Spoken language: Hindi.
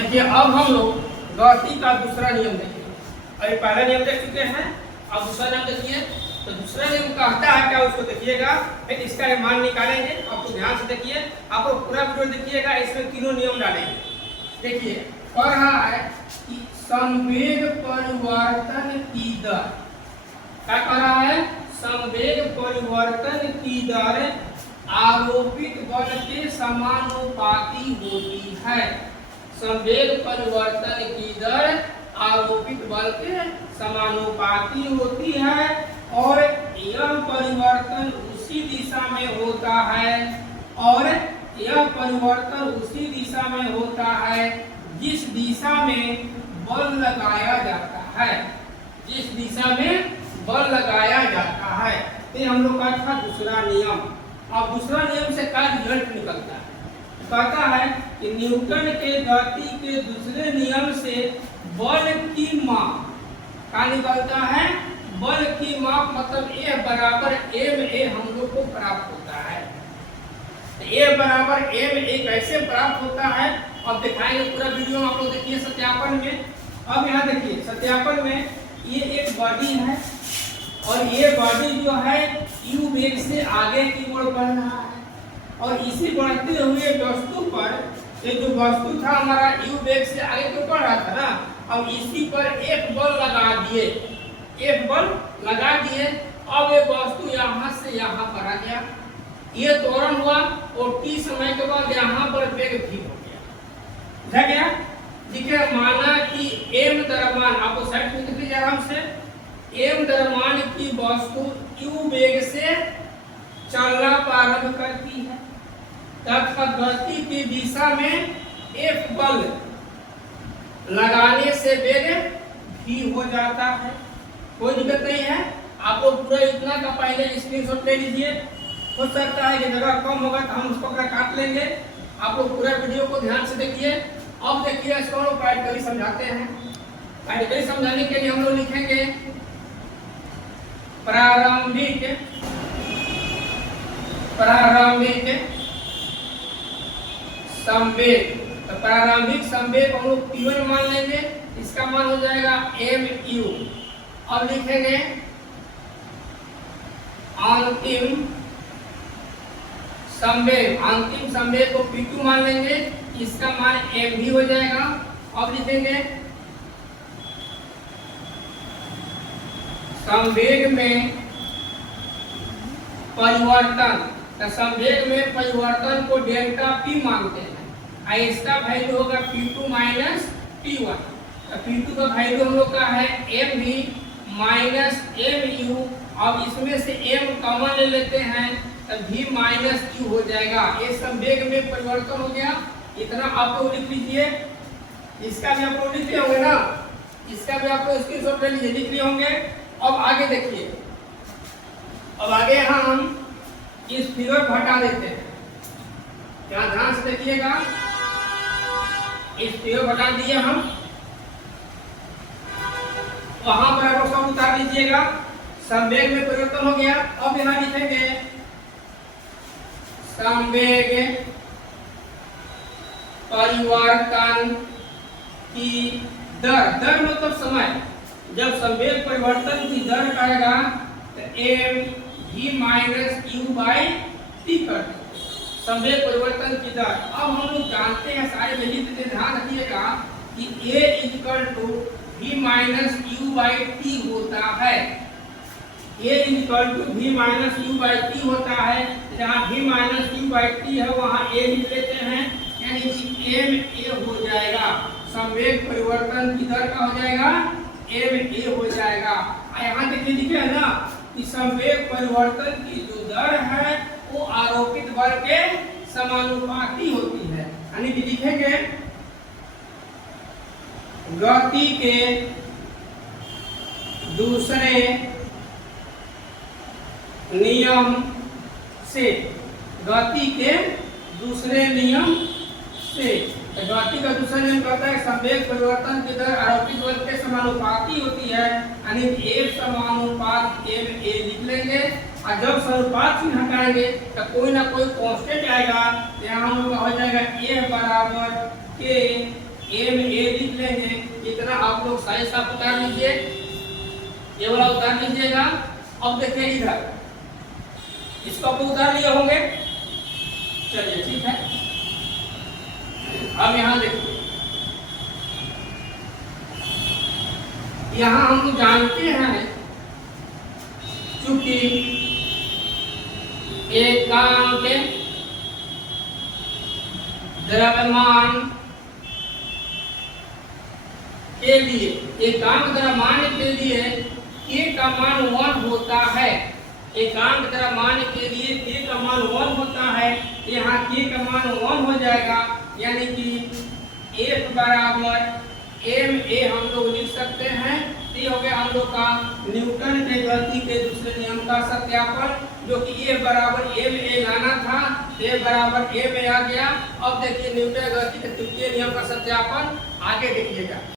देखिए अब हम लोग गति का दूसरा नियम देखेंगे। अभी पहला नियम देख चुके हैं, अब दूसरा नियम देखिए। तो दूसरा नियम कहता है क्या, उसको देखिएगा, फिर इसका मान निकालेंगे। आपको ध्यान से देखिए, आपको पूरा वीडियो देखिएगा, इसमें तीनों नियम डालेंगे। देखिए कह रहा है कि संवेग परिवर्तन की दर, क्या कह रहा है, संवेग परिवर्तन की दर आरोपित बल के समानुपाती होती है। संवेग परिवर्तन की दर आरोपित बल के समानुपाती होती है और यह परिवर्तन उसी दिशा में होता है, और यह परिवर्तन उसी दिशा में होता है जिस दिशा में बल लगाया जाता है, जिस दिशा में बल लगाया जाता है। ये हम लोग का था दूसरा नियम। अब दूसरा नियम से क्या रिजल्ट निकलता है, कहता है कि न्यूटन के गति के दूसरे नियम से बल की माप क्या निकलता है, बल की माप मतलब ए बराबर एम ए हम लोग को प्राप्त होता है। ए बराबर एम ए कैसे प्राप्त होता है अब दिखाएंगे, पूरा वीडियो आप लोग देखिए सत्यापन में। अब यहाँ देखिए सत्यापन में ये एक बॉडी है और ये बॉडी जो है यू वेग से आगे की ओर बढ़ रहा है, और इसी बढ़ते हुए वस्तु पर, ये जो वस्तु था हमारा यू वेग से आगे की ओर बढ़ रहा था ना, अब इसी पर एक बल लगा दिए, एक बल लगा दिए। अब ये वस्तु यहाँ से यहाँ पर आ गया, ये त्वरण हुआ और t समय के बाद यहाँ पर वेग भी हो गया, गया ठीक है। माना कि m द्रव्यमान, आपको साइड में देख लीजिए आराम से, m द्रव्यमान की वस्तु u वेग से चलना प्रारंभ करती है तथा गति की दिशा में F बल लगाने से वेग भी हो जाता है, कोई दिक्कत नहीं है। आप लोग पूरा इतना का पहले स्क्रीनशॉट ले लीजिए, हो सकता है कि जगह कम होगा तो हम उसको अपना काट लेंगे। आप लोग पूरा वीडियो को ध्यान से देखिए। अब देखिए इसको हम लोग प्रैक्टिकली समझाते हैं। प्रैक्टिकली समझाने के लिए हम लोग लिखेंगे प्रारंभिक संवेग। तो प्रारंभिक संवेग हम लोग P1 मान लेंगे, इसका मान हो जाएगा mu। अब लिखेंगे अंतिम संवेग को P2 मान लेंगे, इसका मान m भी हो जाएगा। अब लिखेंगे संवेग में परिवर्तन, तो संवेग में परिवर्तन को डेल्टा P मानते हैं, इसका वैल्यू होगा P2 माइनस P1। तो P2 का वैल्यू हम लोग का है mv माइनस mu। अब इसमें से m कॉमन ले लेते हैं तो v माइनस q हो जाएगा। ये संवेग में परिवर्तन हो गया, इतना आप लोग लिख लीजिए। इसका भी आप लोग लिख लिए होंगे ना, इसका भी आप लोग स्क्रीनशॉट ले लीजिए, लिख लिए होंगे। अब आगे देखिए, अब आगे यहाँ हम इस फिगर को हटा देते हैं, क्या ध्यान से देखिएगा। इस फिगर को हटा दिए हम, वहां पर आप सब उतार लीजिएगा। संवेग में परिवर्तन हो गया। अब यहाँ लिखेंगे संवेग परिवर्तन की दर, दर मतलब समय। जब संवेग परिवर्तन की दर करेगा तो m v minus u by t कर देंगे, संवेग परिवर्तन की दर। अब हम लोग जानते हैं, सारे में लिख देते, ध्यान रखिएगा कि a equal to v minus u by t होता है। a equal to v minus u by t होता है। जहाँ v minus u by t है वहाँ a लिख लेते हैं, यानी कि m a हो जाएगा। संवेग परिवर्तन की दर का हो जाएगा m a हो जाएगा। यहाँ देखिए लिखे है ना कि संवेग परिवर्तन की जो दर है वो आरोपित बल के समानुपाती होती है, यानी कि लिखेंगे गति के दूसरे नियम से, गति के दूसरे नियम से। गति का दूसरा नियम कहता है संवेग परिवर्तन की दर आरोपित बल के समानुपाती होती है, यानी एक समानुपात m a लिख लेंगे। और जब समानुपात चिन्ह हटाएंगे तो कोई ना कोई कांस्टेंट आएगा, यहाँ हम लोग हो जाएगा a बराबर k एम ए लिख लेंगे। इतना आप लोग साइंस का उतार लीजिए, ये वाला उतार लीजिएगा। अब देखिए इधर इसको आप लोग उतार लिए होंगे, चलिए ठीक है। अब यहाँ देखिए, यहाँ हम जानते हैं चूंकि एकांक द्रव्यमान के लिए, एकांक द्रव्यमान के लिए k का मान 1 होता है। एकांक द्रव्यमान के लिए k का मान 1 होता है। यहाँ k का मान 1 हो जाएगा, यानी कि F बराबर ma हम लोग लिख सकते हैं। ये हो गया हम लोग का न्यूटन के गति के दूसरे नियम का सत्यापन, जो कि F बराबर ma लाना था, F बराबर ma आ गया। अब देखिए न्यूटन गति के तृतीय नियम का सत्यापन, आगे देखिएगा।